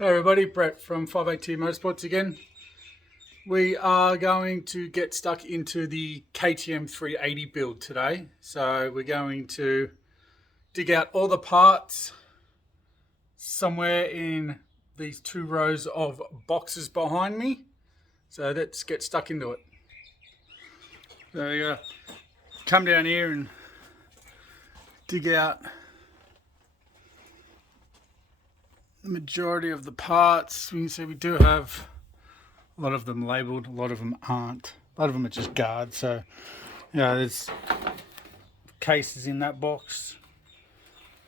Hey everybody, Brett from 582 Motorsports again. We are going to get stuck into the KTM 380 build today. So we're going to dig out all the parts somewhere in these two rows of boxes behind me. So let's get stuck into it. So we're going to come down here and dig out the majority of the parts. You can see we do have a lot of them labelled, a lot of them aren't. A lot of them are just guards. So, there's cases in that box.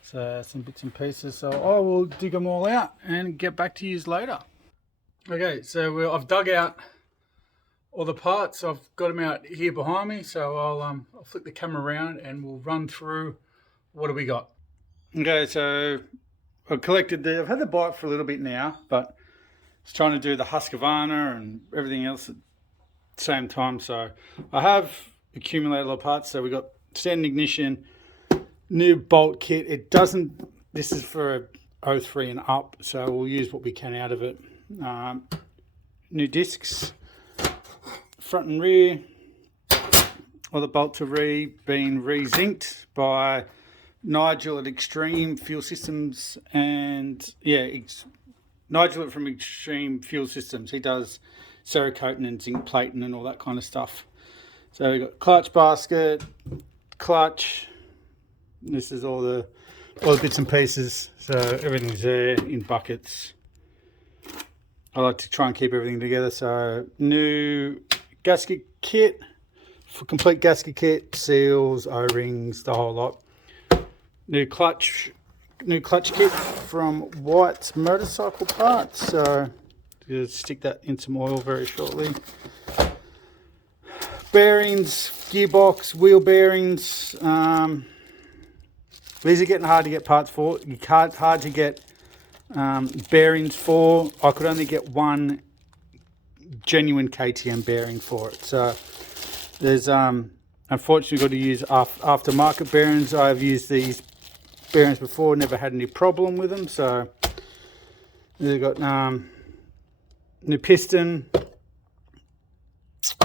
So some bits and pieces. So I will dig them all out and get back to you later. Okay, so I've dug out all the parts. I've got them out here behind me. So I'll flip the camera around and we'll run through what do we got. Okay, so I've I've had the bike for a little bit now, but I was trying to do the Husqvarna and everything else at the same time. So I have accumulated a lot of parts. So we got standard ignition, new bolt kit. This is for a 03 and up, so we'll use what we can out of it. New discs, front and rear. All the bolts are been re-zinced by Nigel at Extreme Fuel Systems, and Nigel from Extreme Fuel Systems. He does Cerakoting and zinc plating and all that kind of stuff. So we've got clutch basket, clutch. This is all the bits and pieces. So everything's there in buckets. I like to try and keep everything together. So new gasket kit, for complete gasket kit, seals, O-rings, the whole lot. New clutch kit from White's Motorcycle Parts. So we'll stick that in some oil very shortly. Bearings, gearbox, wheel bearings. These are getting hard to get parts for. Hard to get bearings for. I could only get one genuine KTM bearing for it. So there's unfortunately got to use aftermarket bearings. I've used these bearings before, never had any problem with them. So they've got new piston,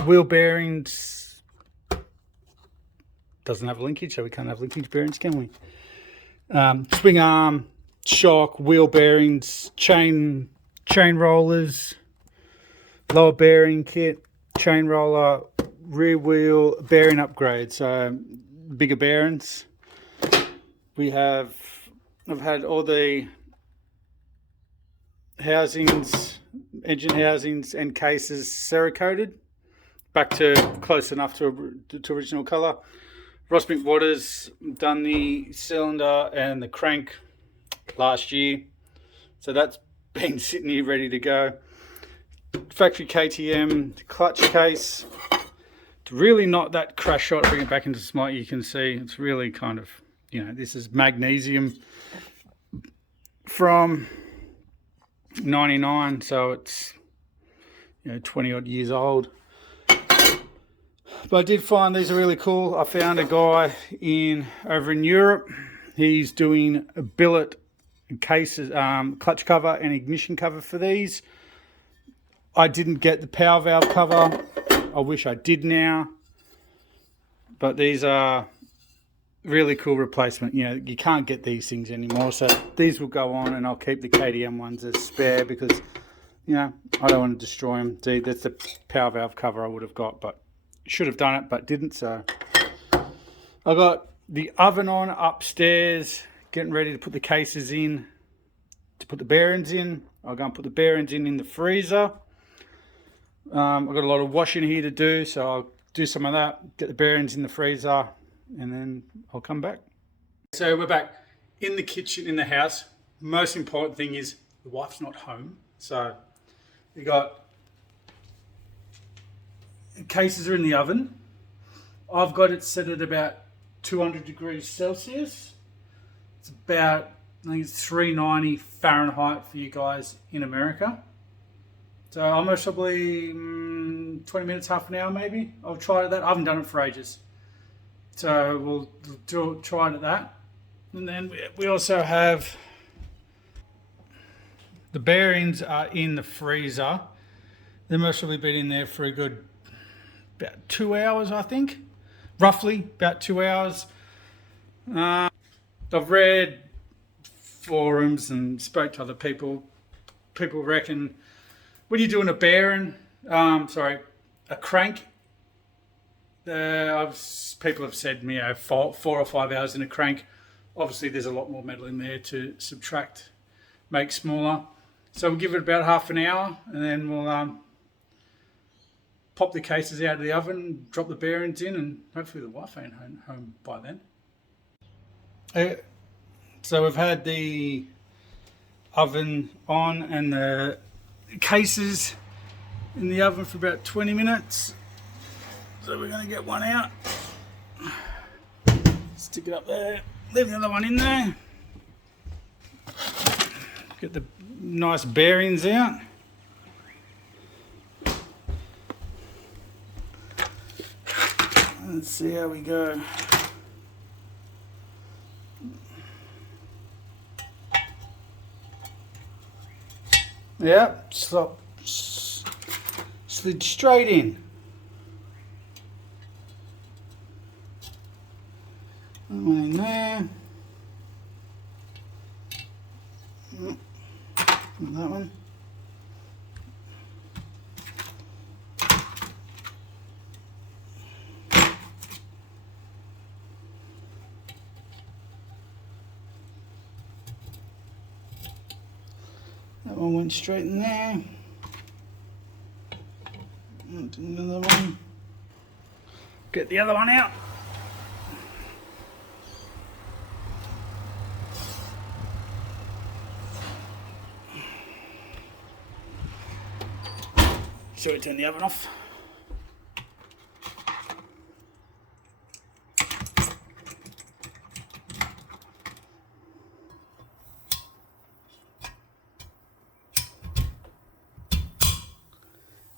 wheel bearings. Doesn't have linkage, so we can't have linkage bearings, can we? Swing arm, shock, wheel bearings, chain rollers, lower bearing kit, chain roller, rear wheel bearing upgrade, so bigger bearings. I've had all the housings, engine housings and cases Cerakoted back to close enough to original colour. Rosmic Waters done the cylinder and the crank last year, so that's been sitting here ready to go. Factory KTM clutch case. It's really not that crash shot. Bring it back into smart. You can see it's really kind of, this is magnesium from 99, so it's 20 odd years old. But I did find these are really cool. I found a guy over in Europe. He's doing a billet cases, clutch cover and ignition cover for these. I didn't get the power valve cover. I wish I did now. But these are really cool replacement. You can't get these things anymore. So these will go on, and I'll keep the KTM ones as spare because, I don't want to destroy them. See, that's the power valve cover I would have got, but should have done it, but didn't. So I got the oven on upstairs, getting ready to put the cases in, to put the bearings in. I'll go and put the bearings in the freezer. I've got a lot of washing here to do, so I'll do some of that, get the bearings in the freezer, and then I'll come back. So we're back in the kitchen in the house. Most important thing is the wife's not home. So we got cases are in the oven. I've got it set at about 200 degrees Celsius. It's about, I think it's 390 Fahrenheit for you guys in America. So almost probably 20 minutes, half an hour maybe. I'll try that. I haven't done it for ages. So we'll try it at that. And then we also have The bearings are in the freezer. They must have been in there for a good about 2 hours, I think. Roughly about 2 hours. I've read forums and spoke to other people. People reckon when you're doing a bearing, a crank, people have said, 4 or 5 hours in a crank. Obviously, there's a lot more metal in there to subtract, make smaller. So we'll give it about half an hour, and then we'll pop the cases out of the oven, drop the bearings in, and hopefully the wife ain't home by then. So we've had the oven on and the cases in the oven for about 20 minutes. So we're going to get one out. Stick it up there. Leave the other one in there. Get the nice bearings out. Let's see how we go. Yeah, slid straight in. That one in there. That one. That one went straight in there. And another one. Get the other one out. Shall we turn the oven off?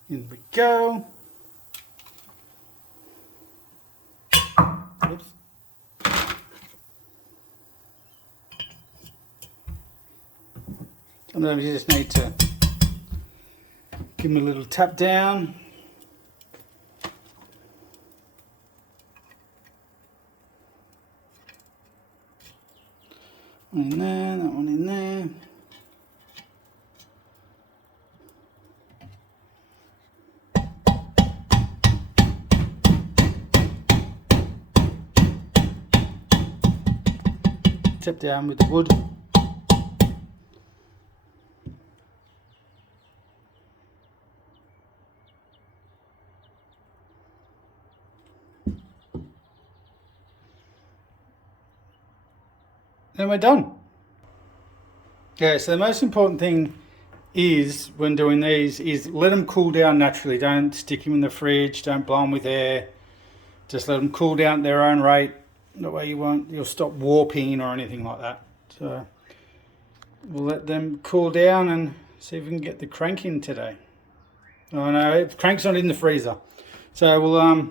In we go. Oops. Sometimes you just need to give them a little tap down. One in there, that one in there. Tap down with the wood. And we're done. Okay, so the most important thing is when doing these is let them cool down naturally. Don't stick them in the fridge, don't blow them with air. Just let them cool down at their own rate. That way you'll stop warping or anything like that. So we'll let them cool down and see if we can get the crank in today. Oh no, the crank's not in the freezer. So we'll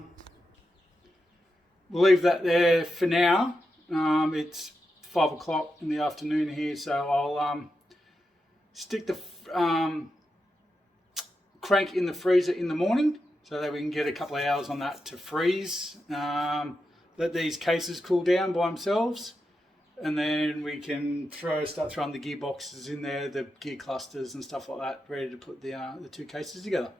leave that there for now. It's 5 o'clock in the afternoon here, so I'll stick the crank in the freezer in the morning so that we can get a couple of hours on that to freeze. Let these cases cool down by themselves, and then we can start throwing the gearboxes in there, the gear clusters and stuff like that, ready to put the two cases together.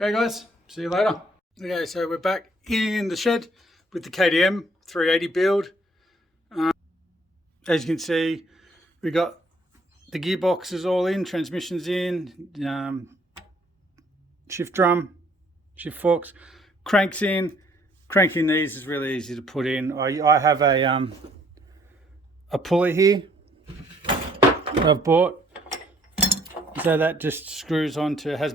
Okay guys, see you later. Okay, so we're back in the shed with the KTM 380 build. As you can see, we got the gearboxes all in, transmissions in, shift drum, shift forks, cranks in. Cranking these is really easy to put in. I have a pulley here that I've bought, so that just screws onto, has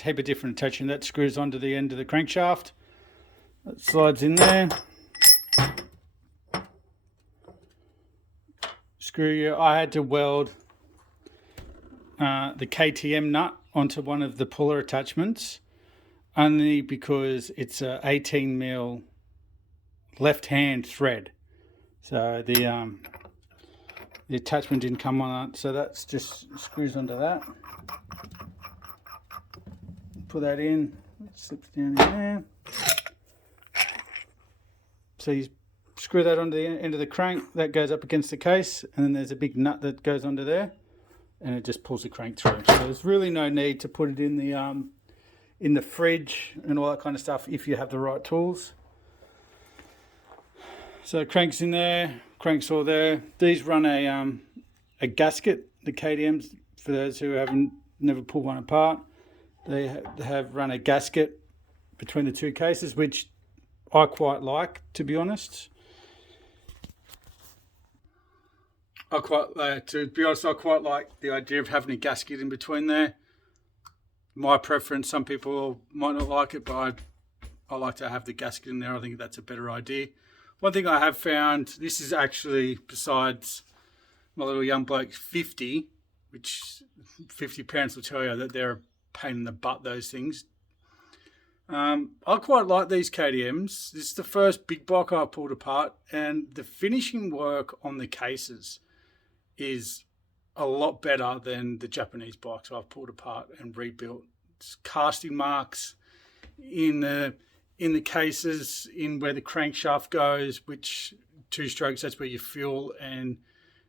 a heap of different attachment. That screws onto the end of the crankshaft. That slides in there. I had to weld the KTM nut onto one of the puller attachments, only because it's a 18mm left hand thread. So the the attachment didn't come on it, so that's just screws onto that. Put that in, it slips down in there. So you screw that onto the end of the crank, that goes up against the case, and then there's a big nut that goes onto there, and it just pulls the crank through. So there's really no need to put it in the fridge and all that kind of stuff if you have the right tools. So crank's in there, crank's all there. These run a gasket, the KTMs, for those who haven't never pulled one apart. They have run a gasket between the two cases, which I quite like, to be honest. I quite like the idea of having a gasket in between there. My preference, some people might not like it, but I like to have the gasket in there. I think that's a better idea. One thing I have found, this is actually, besides my little young bloke 50, which 50 parents will tell you that they're a pain in the butt, those things. I quite like these KTMs. This is the first big block I pulled apart, and the finishing work on the cases is a lot better than the Japanese bikes I've pulled apart and rebuilt. It's casting marks in the cases, in where the crankshaft goes, which 2 strokes, that's where your fuel and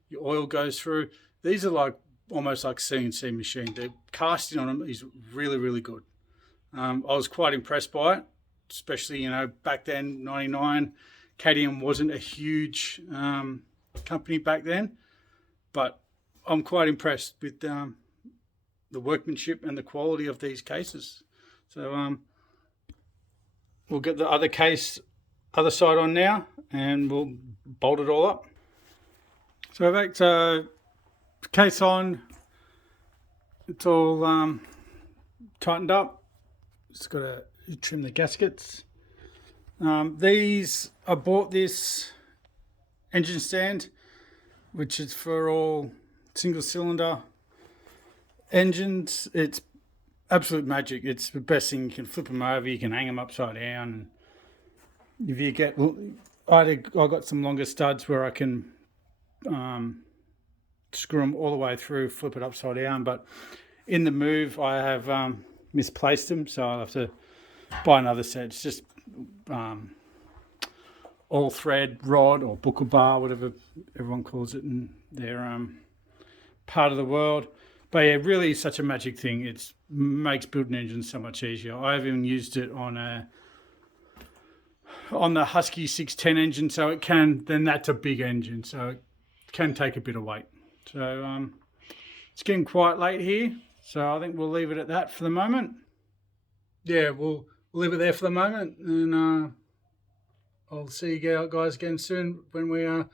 your oil goes through. These are like almost like CNC machine. The casting on them is really, really good. I was quite impressed by it, especially, back then, 99, KTM wasn't a huge company back then, but I'm quite impressed with the workmanship and the quality of these cases. So we'll get the other side on now, and we'll bolt it all up. So back to case on, it's all tightened up. Just got to trim the gaskets. I bought this engine stand, which is for all single cylinder engines. It's absolute magic. It's the best thing. You can flip them over, you can hang them upside down. If you get, I got some longer studs where I can screw them all the way through, flip it upside down. But in the move, I have misplaced them, so I'll have to buy another set. It's just all thread rod or buckle bar, whatever everyone calls it in their part of the world. But yeah, really such a magic thing. It makes building engines so much easier. I've even used it on the Husky 610 engine, so then that's a big engine, so it can take a bit of weight. So it's getting quite late here, so I think we'll leave it at that for the moment. Yeah, we'll leave it there for the moment, and I'll see you guys again soon when we'll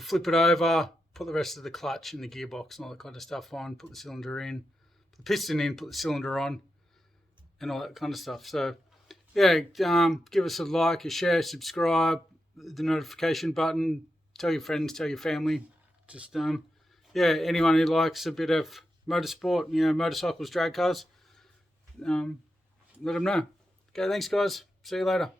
flip it over, put the rest of the clutch and the gearbox and all that kind of stuff on, put the cylinder in, put the piston in, put the cylinder on, and all that kind of stuff. So yeah, give us a like, a share, subscribe, the notification button, tell your friends, tell your family. Just yeah, anyone who likes a bit of motorsport, motorcycles, drag cars, let them know. Okay, thanks guys. See you later.